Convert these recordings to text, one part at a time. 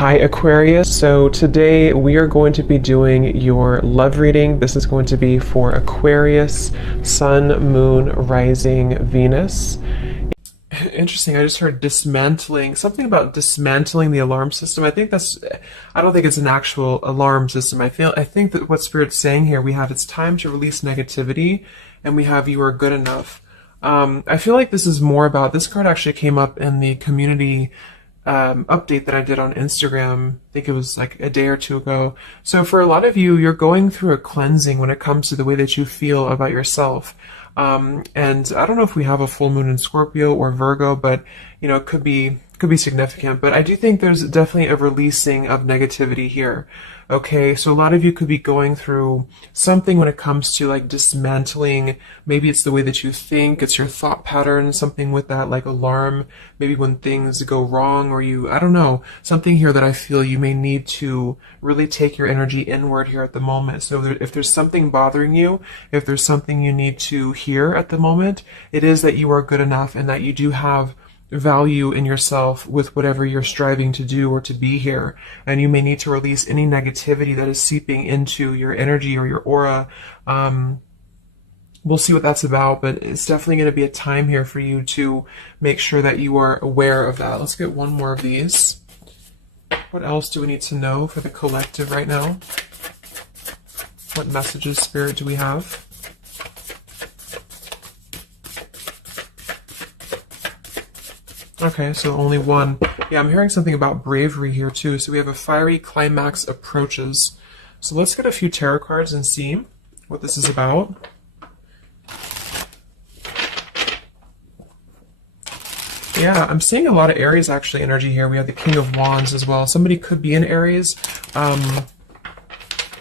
Hi Aquarius, so today we are going to be doing your love reading. This is going to be for Aquarius, Sun, Moon, Rising, Venus. Interesting, I just heard dismantling, something about dismantling the alarm system. I don't think it's an actual alarm system. I think that what Spirit's saying here, we have it's time to release negativity, and we have you are good enough. I feel like this is more about, this card actually came up in the community update that I did on Instagram. I think it was like a day or two ago. So for a lot of you, you're going through a cleansing when it comes to the way that you feel about yourself. And I don't know if we have a full moon in Scorpio or Virgo, but you know, it could be significant. But I do think there's definitely a releasing of negativity here. Okay, so a lot of you could be going through something when it comes to like dismantling. Maybe it's the way that you think, it's your thought pattern, something with that like alarm, maybe when things go wrong, or I don't know, something here that I feel you may need to really take your energy inward here at the moment. So if there's something bothering you, if there's something you need to hear at the moment, it is that you are good enough and that you do have value in yourself with whatever you're striving to do or to be here. And you may need to release any negativity that is seeping into your energy or your aura. We'll see what that's about, but it's definitely going to be a time here for you to make sure that you are aware of that. Let's get one more of these. What else do we need to know for the collective right now? What messages, Spirit, do we have? Okay, so only one. Yeah, I'm hearing something about bravery here too. So we have a fiery climax approaches. So let's get a few tarot cards and see what this is about. Yeah, I'm seeing a lot of Aries actually energy here. We have the King of Wands as well. Somebody could be in Aries.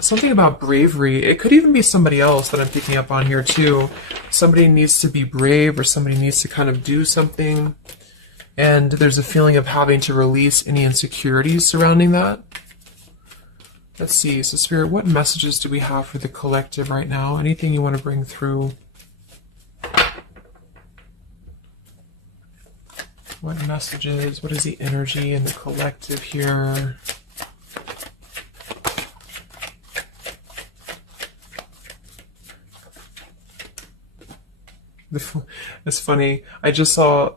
Something about bravery. It could even be somebody else that I'm picking up on here too. Somebody needs to be brave, or somebody needs to kind of do something. And there's a feeling of having to release any insecurities surrounding that. Let's see. So Spirit, what messages do we have for the collective right now? Anything you want to bring through? What messages? What is the energy in the collective here? It's funny. I just saw...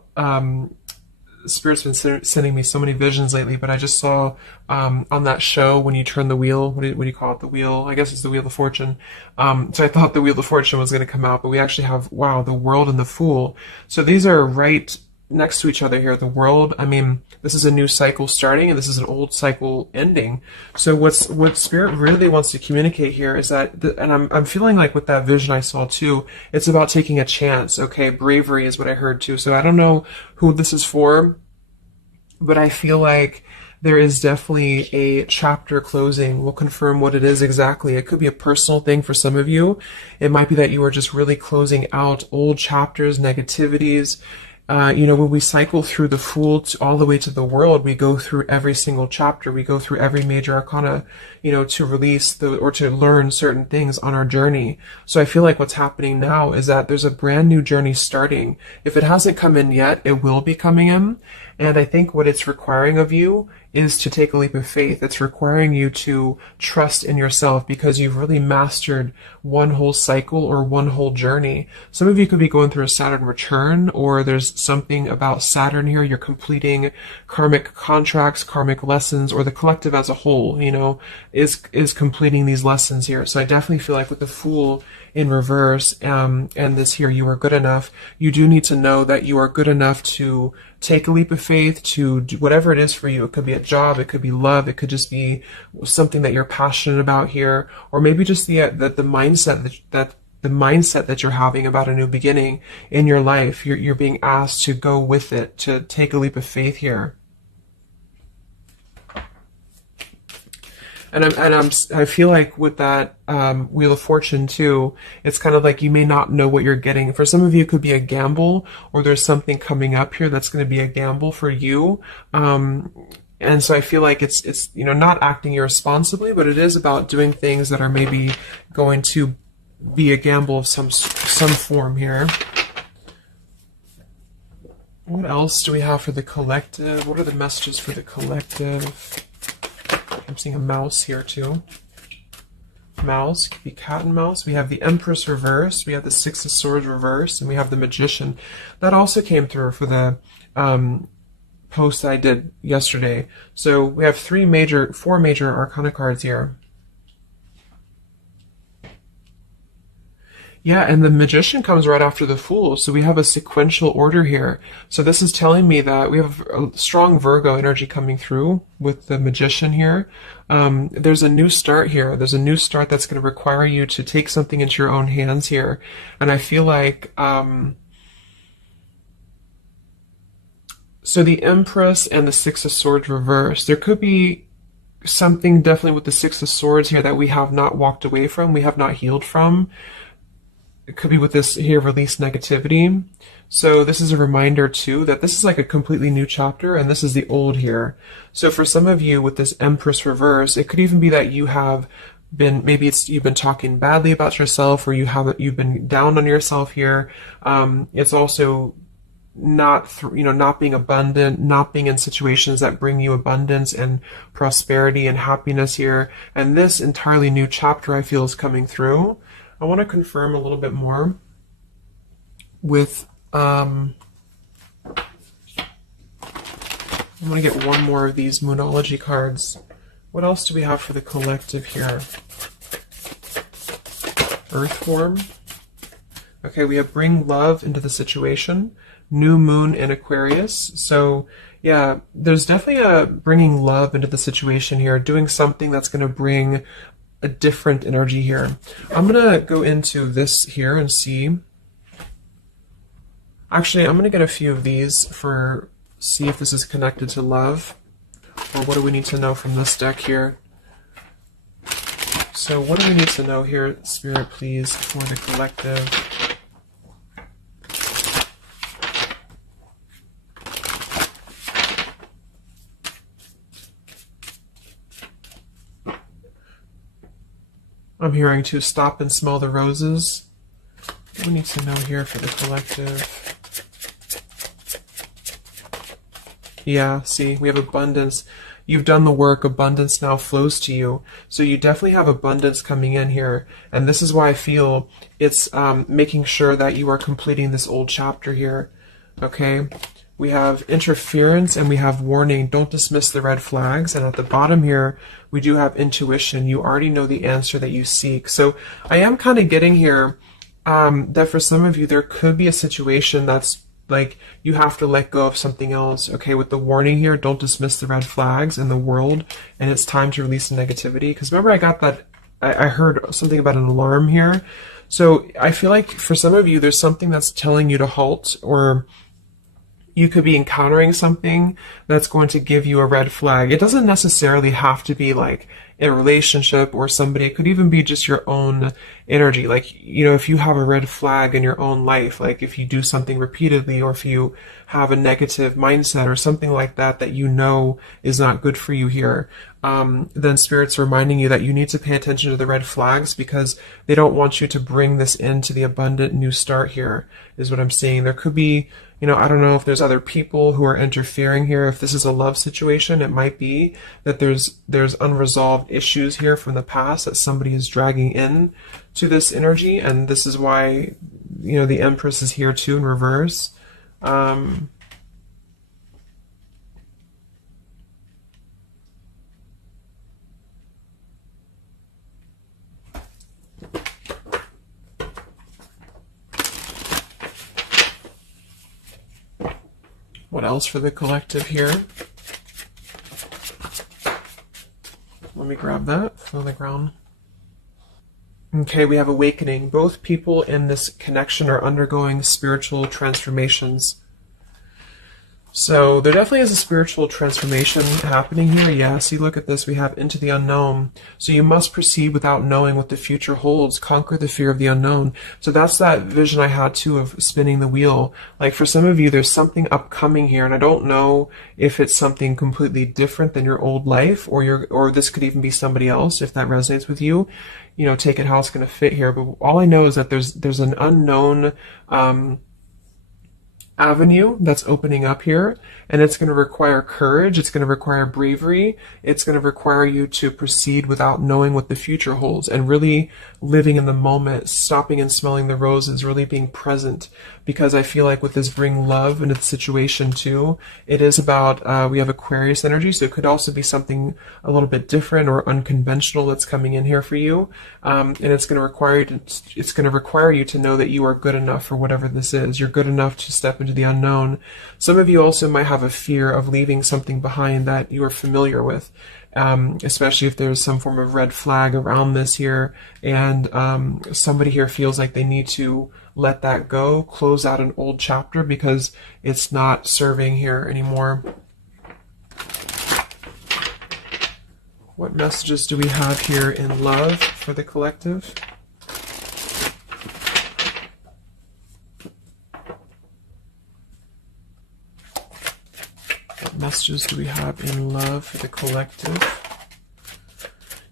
Spirit's been sending me so many visions lately, but I just saw on that show when you turn the wheel, what do you call it? The wheel, I guess it's the Wheel of Fortune. So I thought the Wheel of Fortune was going to come out, but we actually have, wow, the World and the Fool. So these are right next to each other here. The World, I mean, this is a new cycle starting, and this is an old cycle ending. So what Spirit really wants to communicate here is that, and I'm feeling like with that vision I saw too, it's about taking a chance. Okay, bravery is what I heard too. So I don't know who this is for, but I feel like there is definitely a chapter closing. We'll confirm what it is exactly. It could be a personal thing for some of you. It might be that you are just really closing out old chapters, negativities. You know, when we cycle through the Fool all the way to the World, we go through every single chapter. We go through every major arcana, you know, to release or to learn certain things on our journey. So I feel like what's happening now is that there's a brand new journey starting. If it hasn't come in yet, it will be coming in. And I think what it's requiring of you is to take a leap of faith. It's requiring you to trust in yourself because you've really mastered one whole cycle or one whole journey. Some of you could be going through a Saturn return, or there's something about Saturn here. You're completing karmic contracts, karmic lessons, or the collective as a whole, you know, is completing these lessons here. So I definitely feel like with the Fool in reverse, and this here, you are good enough. You do need to know that you are good enough to take a leap of faith, to do whatever it is for you. It could be a job, it could be love, it could just be something that you're passionate about here, or maybe just the mindset that you're having about a new beginning in your life. You're being asked to go with it, to take a leap of faith here. And I feel like with that Wheel of Fortune too, it's kind of like you may not know what you're getting. For some of you, it could be a gamble, or there's something coming up here that's going to be a gamble for you. And so I feel like it's you know, not acting irresponsibly, but it is about doing things that are maybe going to be a gamble of some form here. What else do we have for the collective? What are the messages for the collective? I'm seeing a mouse here too. Mouse, could be cat and mouse. We have the Empress reverse, we have the Six of Swords reverse, and we have the Magician. That also came through for the post I did yesterday. So we have four major Arcana cards here. Yeah, and the Magician comes right after the Fool, so we have a sequential order here. So this is telling me that we have a strong Virgo energy coming through with the Magician here. There's a new start here. There's a new start that's going to require you to take something into your own hands here. And I feel like, so the Empress and the Six of Swords reverse, there could be something definitely with the Six of Swords here that we have not walked away from, we have not healed from. It could be with this here, release negativity. So this is a reminder too that this is like a completely new chapter and this is the old here. So for some of you with this Empress reverse, it could even be that you have been, maybe you've been talking badly about yourself, or you've been down on yourself here. It's also not being abundant, not being in situations that bring you abundance and prosperity and happiness here. And this entirely new chapter I feel is coming through. I want to confirm a little bit more with, I'm going to get one more of these Moonology cards. What else do we have for the collective here? Earth form. Okay, we have bring love into the situation. New moon in Aquarius. So yeah, there's definitely a bringing love into the situation here, doing something that's going to bring a different energy here. I'm going to go into this here and see. Actually, I'm going to get a few of these see if this is connected to love, or what do we need to know from this deck here. So what do we need to know here, Spirit, please, for the collective? I'm hearing to stop and smell the roses. What do we need to know here for the collective? Yeah, see, we have abundance. You've done the work. Abundance now flows to you. So you definitely have abundance coming in here. And this is why I feel it's making sure that you are completing this old chapter here. Okay? We have interference and we have warning. Don't dismiss the red flags. And at the bottom here, we do have intuition. You already know the answer that you seek. So I am kind of getting here that for some of you, there could be a situation that's like you have to let go of something else. Okay, with the warning here, don't dismiss the red flags in the world. And it's time to release the negativity. Because remember, I got that, I heard something about an alarm here. So I feel like for some of you, there's something that's telling you to halt, or you could be encountering something that's going to give you a red flag. It doesn't necessarily have to be like a relationship or somebody. It could even be just your own energy. Like, you know, if you have a red flag in your own life, like if you do something repeatedly, or if you have a negative mindset or something like that, that you know is not good for you here, then Spirit's reminding you that you need to pay attention to the red flags, because they don't want you to bring this into the abundant new start here, is what I'm saying. There could be, you know, I don't know if there's other people who are interfering here. If this is a love situation, it might be that there's unresolved issues here from the past that somebody is dragging in to this energy, and this is why, you know, the Empress is here too in reverse. What else for the collective here? Let me grab that from the ground. Okay, we have awakening. Both people in this connection are undergoing spiritual transformations. So there definitely is a spiritual transformation happening here. Yeah, see, look at this. We have into the unknown. So you must proceed without knowing what the future holds. Conquer the fear of the unknown. So that's that vision I had too of spinning the wheel. Like for some of you, there's something upcoming here, and I don't know if it's something completely different than your old life, or this could even be somebody else. If that resonates with you, you know, take it how it's going to fit here. But all I know is that there's an unknown avenue that's opening up here, and it's going to require courage, it's going to require bravery, it's going to require you to proceed without knowing what the future holds, and really living in the moment, stopping and smelling the roses, really being present. Because I feel like with this bring love into the situation too, it is about, we have Aquarius energy, so it could also be something a little bit different or unconventional that's coming in here for you, and it's going to require you to know that you are good enough for whatever this is. You're good enough to step into the unknown. Some of you also might have a fear of leaving something behind that you are familiar with, especially if there's some form of red flag around this here, and somebody here feels like they need to let that go, close out an old chapter because it's not serving here anymore. What messages do we have here in love for the collective? What messages do we have in love for the collective?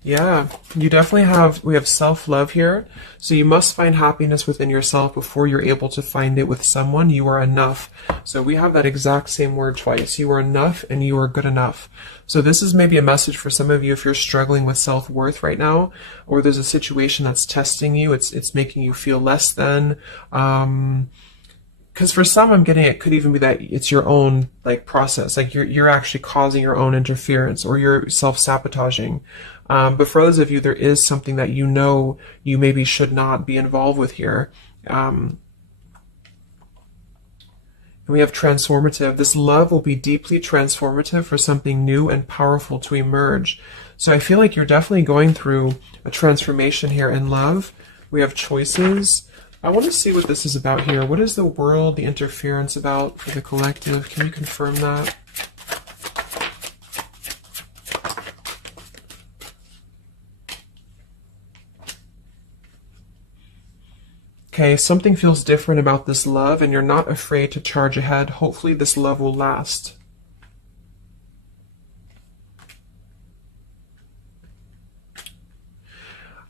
Yeah, you definitely we have self-love here. So you must find happiness within yourself before you're able to find it with someone. You are enough. So we have that exact same word twice. You are enough and you are good enough. So this is maybe a message for some of you if you're struggling with self-worth right now, or there's a situation that's testing you. It's making you feel less than, because for some, I'm getting it could even be that it's your own like process, like you're actually causing your own interference, or you're self-sabotaging. But for others of you, there is something that you know you maybe should not be involved with here. And we have transformative. This love will be deeply transformative for something new and powerful to emerge. So I feel like you're definitely going through a transformation here in love. We have choices. I want to see what this is about here. What is the world, the interference about for the collective? Can you confirm that? Okay, something feels different about this love, and you're not afraid to charge ahead. Hopefully this love will last.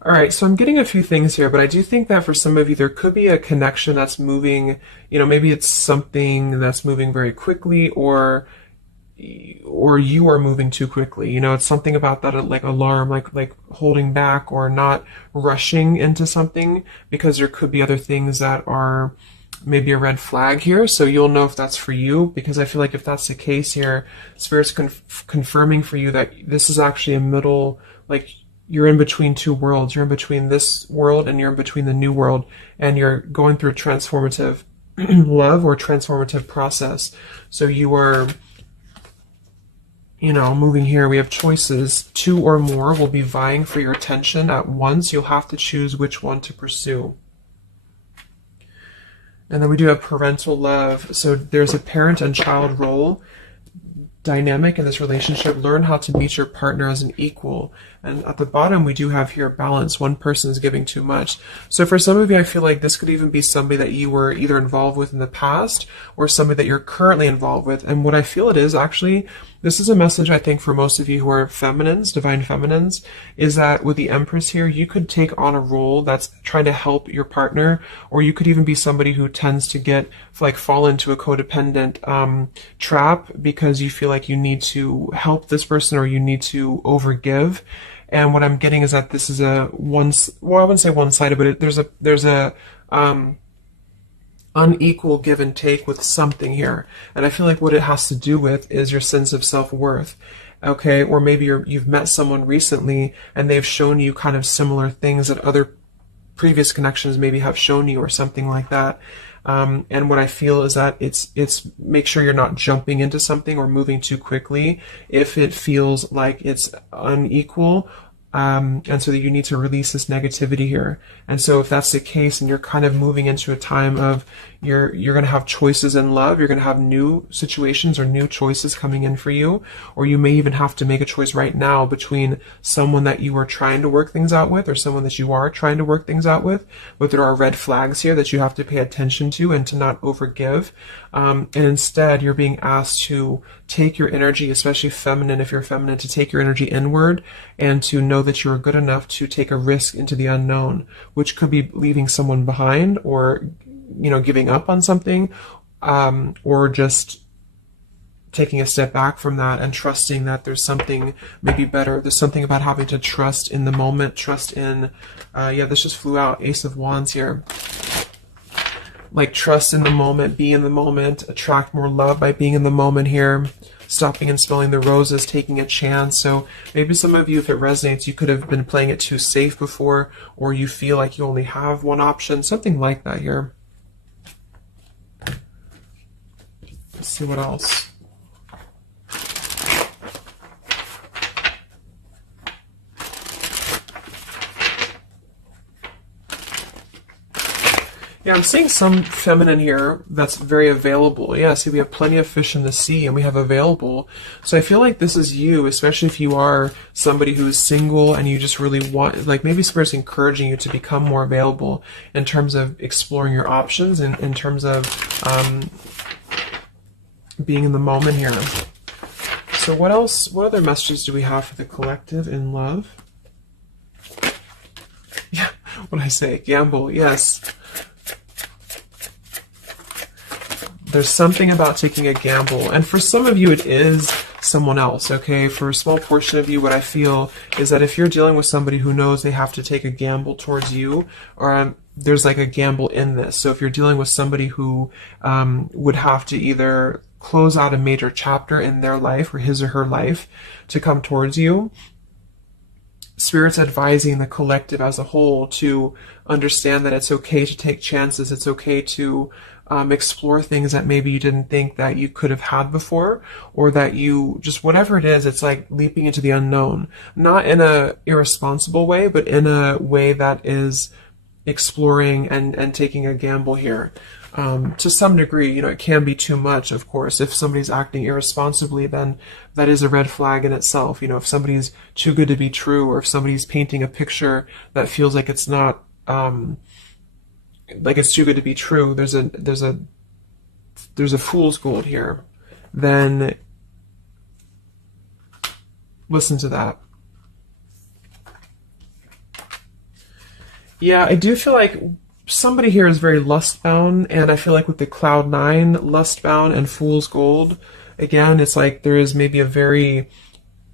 All right, so I'm getting a few things here, but I do think that for some of you, there could be a connection that's moving, maybe it's something that's moving very quickly, or you are moving too quickly. It's something about that, like alarm, like holding back or not rushing into something, because there could be other things that are maybe a red flag here. So you'll know if that's for you, because I feel like if that's the case here, Spirit's confirming for you that this is actually a middle, like you're in between two worlds. You're in between this world and you're in between the new world, and you're going through a transformative love or transformative process. So you are, moving here. We have choices. Two or more will be vying for your attention at once. You'll have to choose which one to pursue. And then we do have parental love. So there's a parent and child role dynamic in this relationship. Learn how to meet your partner as an equal. And at the bottom, we do have here balance. One person is giving too much. So for some of you, I feel like this could even be somebody that you were either involved with in the past or somebody that you're currently involved with. And what I feel it is actually, this is a message I think for most of you who are feminines, divine feminines, is that with the Empress here, you could take on a role that's trying to help your partner, or you could even be somebody who tends to fall into a codependent trap because you feel like you need to help this person or you need to overgive. And what I'm getting is that this is I wouldn't say one-sided, but there's a unequal give and take with something here. And I feel like what it has to do with is your sense of self-worth. Okay, or maybe you've met someone recently and they've shown you kind of similar things that other previous connections maybe have shown you, or something like that. And what I feel is that it's make sure you're not jumping into something or moving too quickly if it feels like it's unequal. And so that you need to release this negativity here. And so if that's the case and you're kind of moving into a time of you're going to have choices in love, you're going to have new situations or new choices coming in for you, or you may even have to make a choice right now between someone that you are trying to work things out with or someone that you are trying to work things out with. But there are red flags here that you have to pay attention to and to not overgive. And instead, you're being asked to take your energy, especially feminine, if you're feminine, to take your energy inward and to know that you're good enough to take a risk into the unknown, which could be leaving someone behind or, giving up on something, or just taking a step back from that and trusting that there's something maybe better. There's something about having to trust in the moment, trust in, yeah, this just flew out, Ace of Wands here. Like trust in the moment, be in the moment, attract more love by being in the moment here, stopping and smelling the roses, taking a chance. So maybe some of you, if it resonates, you could have been playing it too safe before, or you feel like you only have one option, something like that here. Let's see what else. Yeah, I'm seeing some feminine here that's very available. Yeah, see, we have plenty of fish in the sea and we have available. So I feel like this is you, especially if you are somebody who is single and you just really want, like maybe Spirit's encouraging you to become more available in terms of exploring your options and in terms of being in the moment here. So what else, what other messages do we have for the collective in love? Yeah, what did I say? Gamble, yes. There's something about taking a gamble. And for some of you, it is someone else, okay? For a small portion of you, what I feel is that if you're dealing with somebody who knows they have to take a gamble towards you, or there's like a gamble in this. So if you're dealing with somebody who would have to either close out a major chapter in their life or his or her life to come towards you, Spirit's advising the collective as a whole to understand that it's okay to take chances. It's okay to explore things that maybe you didn't think that you could have had before, or that you just, whatever it is, it's like leaping into the unknown, not in a irresponsible way, but in a way that is exploring and taking a gamble here. To some degree, you know, it can be too much, of course. If somebody's acting irresponsibly, then that is a red flag in itself. You know, if somebody's too good to be true, or if somebody's painting a picture that feels like it's not, like it's too good to be true, there's a fool's gold here, then listen to that. Yeah, I do feel like somebody here is very lust-bound, and I feel like with the Cloud 9, lust-bound and fool's gold, again, it's like there is maybe a very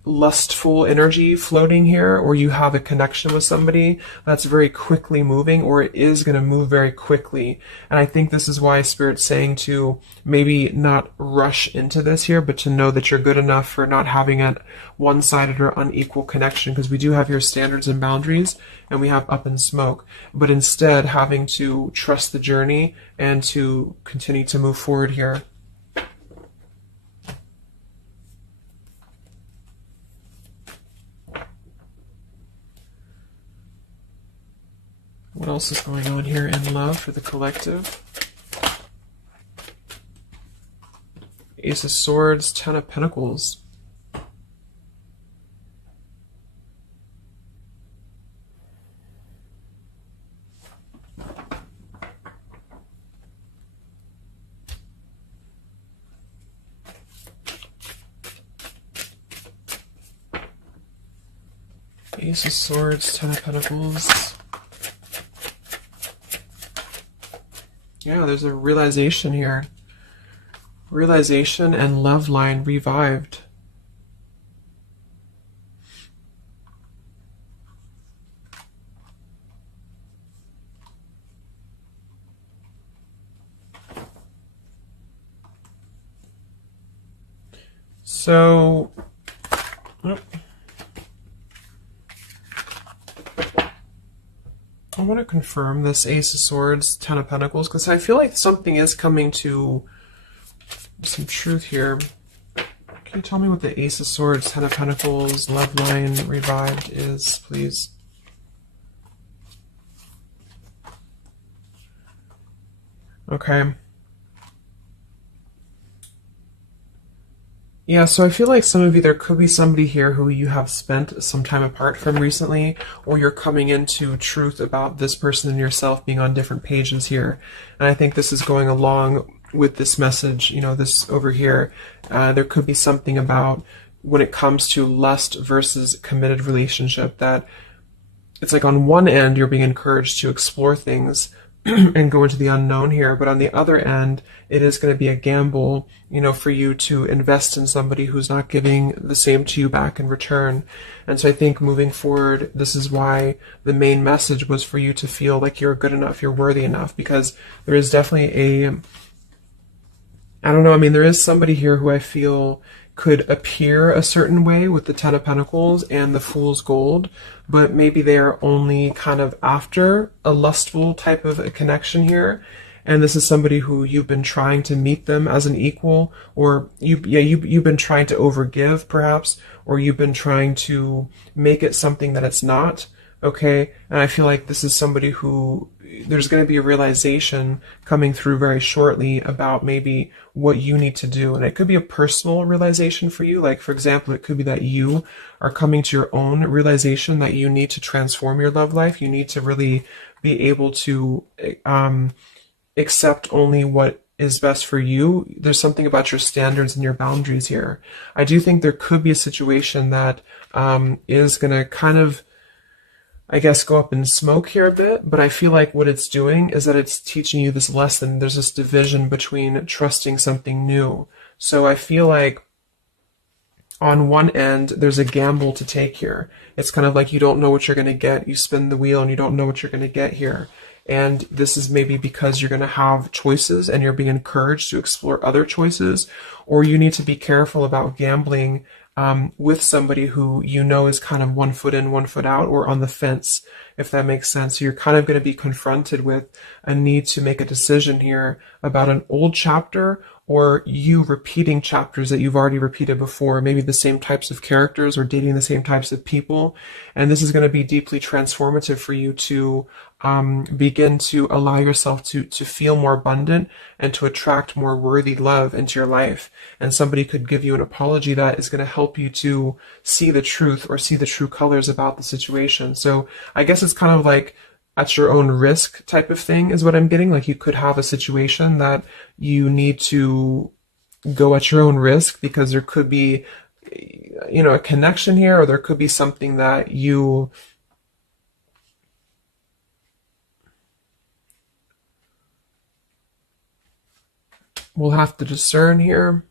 lustful energy floating here, or you have a connection with somebody that's very quickly moving, or it is going to move very quickly. And I think this is why Spirit's saying to maybe not rush into this here, but to know that you're good enough for not having a one-sided or unequal connection, because we do have your standards and boundaries, and we have up in smoke, but instead having to trust the journey and to continue to move forward here. What else is going on here in love for the collective? Ace of Swords, Ten of Pentacles. Ace of Swords, Ten of Pentacles. Yeah, there's a realization here. Realization and love line revived. So, I want to confirm this Ace of Swords, Ten of Pentacles, because I feel like something is coming to some truth here. Can you tell me what the Ace of Swords, Ten of Pentacles, love line revived is, please? Okay. Yeah, so I feel like some of you, there could be somebody here who you have spent some time apart from recently, or you're coming into truth about this person and yourself being on different pages here. And I think this is going along with this message, you know, this over here. There could be something about when it comes to lust versus committed relationship, that it's like on one end you're being encouraged to explore things and go into the unknown here. But on the other end, it is going to be a gamble, for you to invest in somebody who's not giving the same to you back in return. And so I think moving forward, this is why the main message was for you to feel like you're good enough, you're worthy enough, because there is definitely I don't know, I mean, there is somebody here who I feel could appear a certain way with the Ten of Pentacles and the Fool's Gold, but maybe they are only kind of after a lustful type of a connection here. And this is somebody who you've been trying to meet them as an equal, or you've been trying to overgive perhaps, or you've been trying to make it something that it's not. Okay, and I feel like this is somebody who there's going to be a realization coming through very shortly about maybe what you need to do. And it could be a personal realization for you. Like, for example, it could be that you are coming to your own realization that you need to transform your love life. You need to really be able to accept only what is best for you. There's something about your standards and your boundaries here. I do think there could be a situation that is going to kind of, I guess, go up in smoke here a bit, but I feel like what it's doing is that it's teaching you this lesson. There's this division between trusting something new. So I feel like on one end, there's a gamble to take here. It's kind of like you don't know what you're going to get. You spin the wheel and you don't know what you're going to get here. And this is maybe because you're going to have choices and you're being encouraged to explore other choices, or you need to be careful about gambling with somebody who is kind of 1 foot in, 1 foot out, or on the fence, if that makes sense. So you're kind of going to be confronted with a need to make a decision here about an old chapter, or you repeating chapters that you've already repeated before, maybe the same types of characters or dating the same types of people. And this is going to be deeply transformative for you to begin to allow yourself to feel more abundant and to attract more worthy love into your life. And somebody could give you an apology that is going to help you to see the truth or see the true colors about the situation. So I guess it's kind of like at your own risk type of thing is what I'm getting. Like, you could have a situation that you need to go at your own risk because there could be, a connection here, or there could be something that you will have to discern here.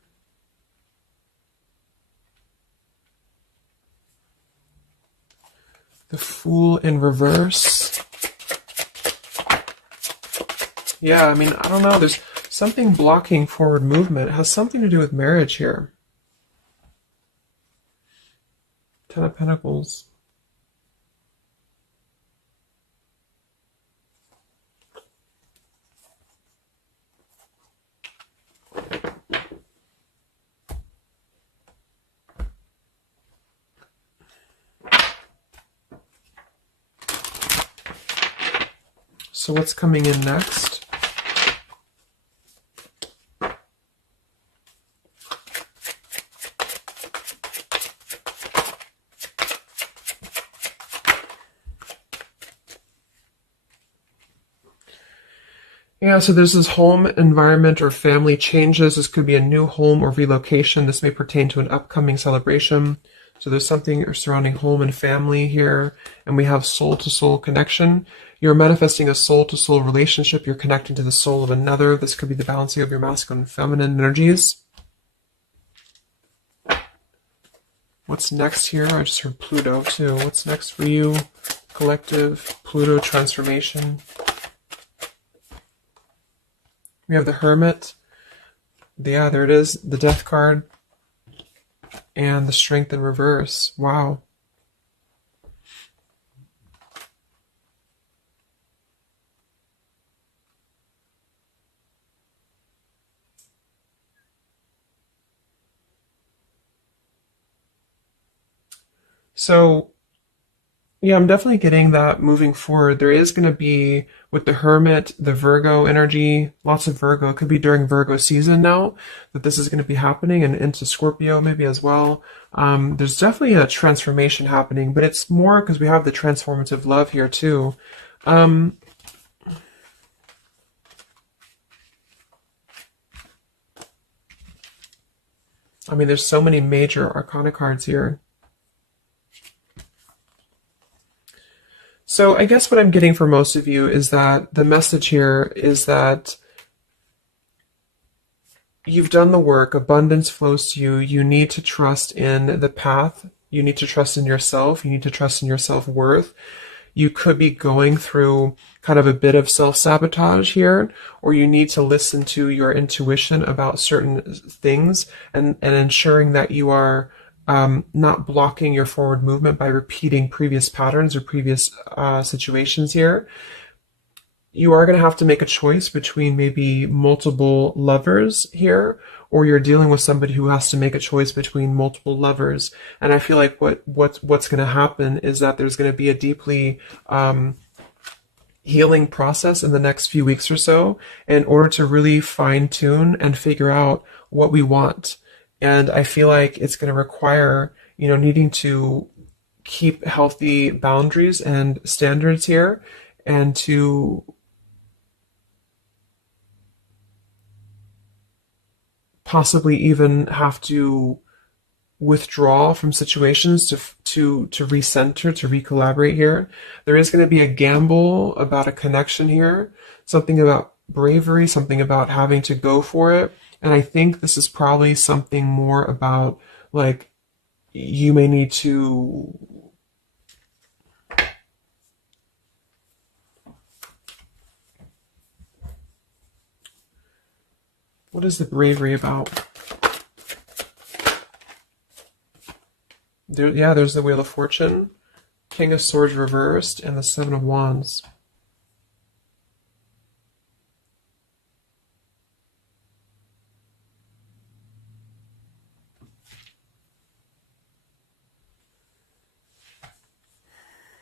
The Fool in reverse. Yeah, I mean, I don't know. There's something blocking forward movement. It has something to do with marriage here. Ten of Pentacles. So what's coming in next? Yeah, so there's this home environment or family changes. This could be a new home or relocation. This may pertain to an upcoming celebration. So there's something surrounding home and family here. And we have soul-to-soul connection. You're manifesting a soul-to-soul relationship. You're connecting to the soul of another. This could be the balancing of your masculine and feminine energies. What's next here? I just heard Pluto too. What's next for you? Collective, Pluto transformation. We have the Hermit. Yeah, there it is. The Death card. And the Strength in reverse. Wow. So, yeah, I'm definitely getting that moving forward. There is going to be, with the Hermit, the Virgo energy, lots of Virgo. It could be during Virgo season now that this is going to be happening, and into Scorpio maybe as well. There's definitely a transformation happening, but it's more because we have the transformative love here too. I mean, there's so many major arcana cards here. So I guess what I'm getting for most of you is that the message here is that you've done the work, abundance flows to you. You need to trust in the path. You need to trust in yourself. You need to trust in your self-worth. You could be going through kind of a bit of self-sabotage here, or you need to listen to your intuition about certain things and ensuring that you are not blocking your forward movement by repeating previous patterns or previous situations here. You are going to have to make a choice between maybe multiple lovers here, or you're dealing with somebody who has to make a choice between multiple lovers. And I feel like what's going to happen is that there's going to be a deeply healing process in the next few weeks or so in order to really fine tune and figure out what we want. And I feel like it's going to require, needing to keep healthy boundaries and standards here, and to possibly even have to withdraw from situations to recenter, to recollaborate here. There is going to be a gamble about a connection here, something about bravery, something about having to go for it. And I think this is probably something more about, like, you may need to what is the bravery about? There's the Wheel of Fortune, King of Swords reversed, and the Seven of Wands.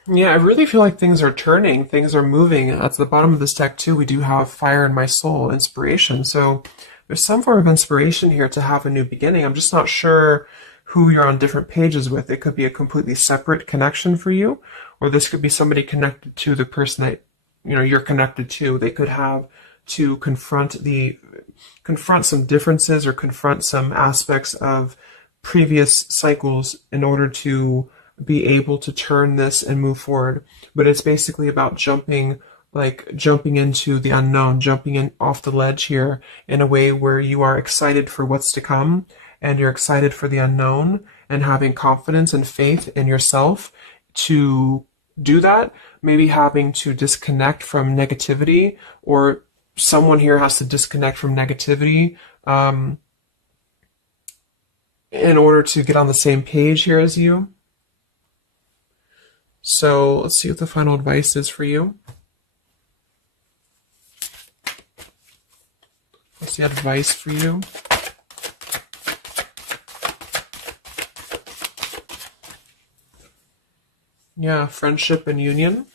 Yeah, I really feel like things are turning, things are moving. At the bottom of this deck too, we do have Fire in My Soul, inspiration. So there's some form of inspiration here to have a new beginning. I'm just not sure who you're on different pages with. It could be a completely separate connection for you, or this could be somebody connected to the person that you're connected to. They could have to confront some differences or confront some aspects of previous cycles in order to be able to turn this and move forward. But it's basically about jumping into the unknown, jumping in off the ledge here in a way where you are excited for what's to come, and you're excited for the unknown, and having confidence and faith in yourself to do that. Maybe having to disconnect from negativity, or someone here has to disconnect from negativity in order to get on the same page here as you. So let's see what the final advice is for you. What's the advice for you? Yeah, friendship and union.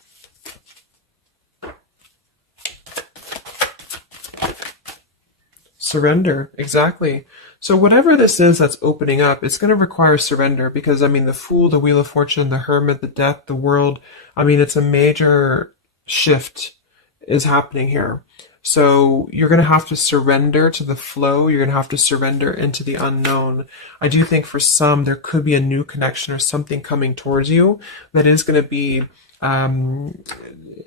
Surrender, exactly. So whatever this is that's opening up, it's going to require surrender, because, the Fool, the Wheel of Fortune, the Hermit, the Death, the World, it's a major shift is happening here. So you're going to have to surrender to the flow. You're going to have to surrender into the unknown. I do think for some, there could be a new connection or something coming towards you that is going to be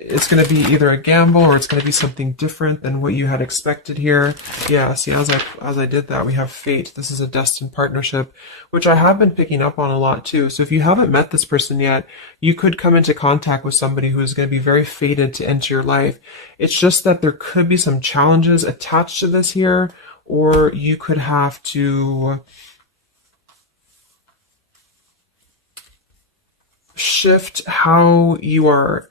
it's going to be either a gamble, or it's going to be something different than what you had expected here. Yeah, see, as I did that, we have fate. This is a destined partnership, which I have been picking up on a lot too. So if you haven't met this person yet, you could come into contact with somebody who is going to be very fated to enter your life. It's just that there could be some challenges attached to this here, or you could have to shift how you are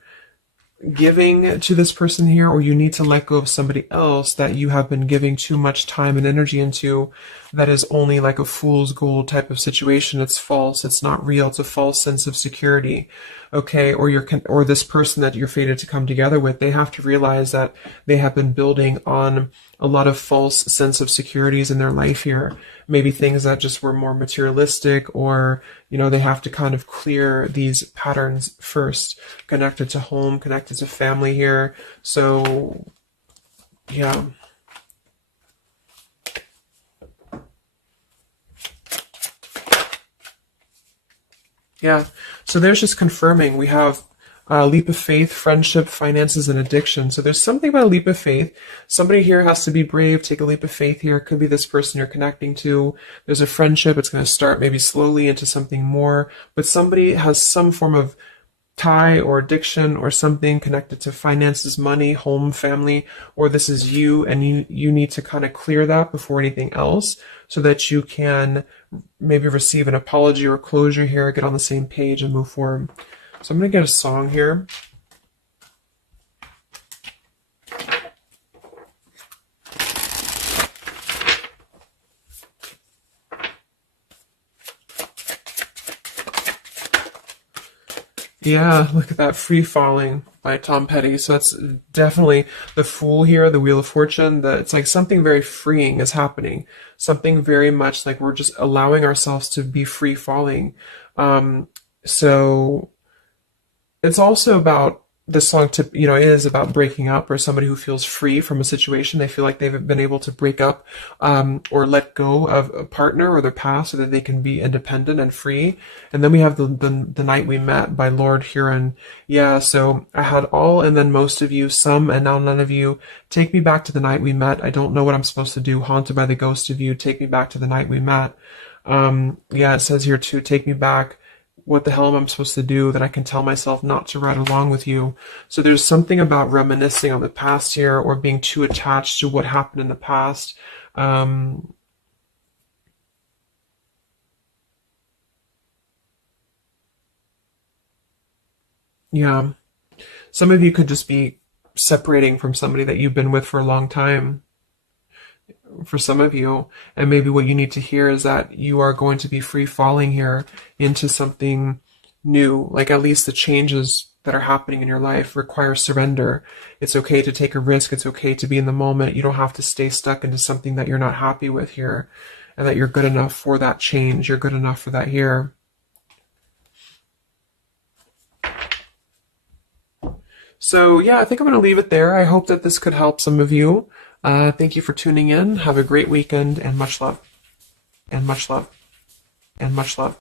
giving to this person here, or you need to let go of somebody else that you have been giving too much time and energy into, that is only like a fool's gold type of situation. It's false, it's not real, it's a false sense of security. Okay, or this person that you're fated to come together with, they have to realize that they have been building on a lot of false sense of securities in their life here. Maybe things that just were more materialistic, or they have to kind of clear these patterns first, connected to home, connected to family here. So yeah, so there's just confirming. We have Leap of faith, friendship, finances, and addiction. So there's something about a leap of faith. Somebody here has to be brave, take a leap of faith here. It could be this person you're connecting to. There's a friendship. It's going to start maybe slowly into something more, but somebody has some form of tie or addiction or something connected to finances, money, home, family, or this is you, and you need to kind of clear that before anything else so that you can maybe receive an apology or closure here, get on the same page and move forward. So I'm going to get a song here. Yeah, look at that, Free Falling by Tom Petty. So that's definitely the Fool here, the Wheel of Fortune. It's like something very freeing is happening. Something very much like we're just allowing ourselves to be free falling. So it's also about this song is about breaking up, or somebody who feels free from a situation. They feel like they've been able to break up or let go of a partner or their past so that they can be independent and free. And then we have the Night We Met by Lord Huron. Yeah, so I had all and then most of you, some and now none of you. Take me back to the night we met. I don't know what I'm supposed to do. Haunted by the ghost of you. Take me back to the night we met. Yeah, it says here too, take me back. What the hell am I supposed to do that I can tell myself not to ride along with you? So there's something about reminiscing on the past here, or being too attached to what happened in the past. Yeah, some of you could just be separating from somebody that you've been with for a long time. For some of you, and maybe what you need to hear is that you are going to be free falling here into something new. Like, at least the changes that are happening in your life require surrender. It's okay to take a risk. It's okay to be in the moment. You don't have to stay stuck into something that you're not happy with here, and that you're good enough for that change. You're good enough for that here. So yeah, I think I'm going to leave it there. I hope that this could help some of you. Thank you for tuning in. Have a great weekend, and much love, and much love, and much love.